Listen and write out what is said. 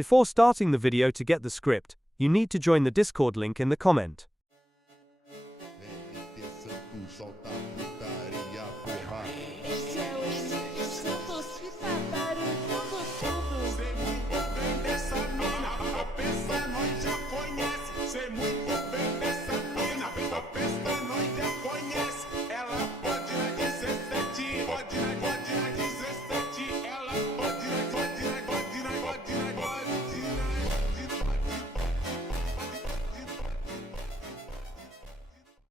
Before starting the video, to get the script, you need to join the Discord link in the comment.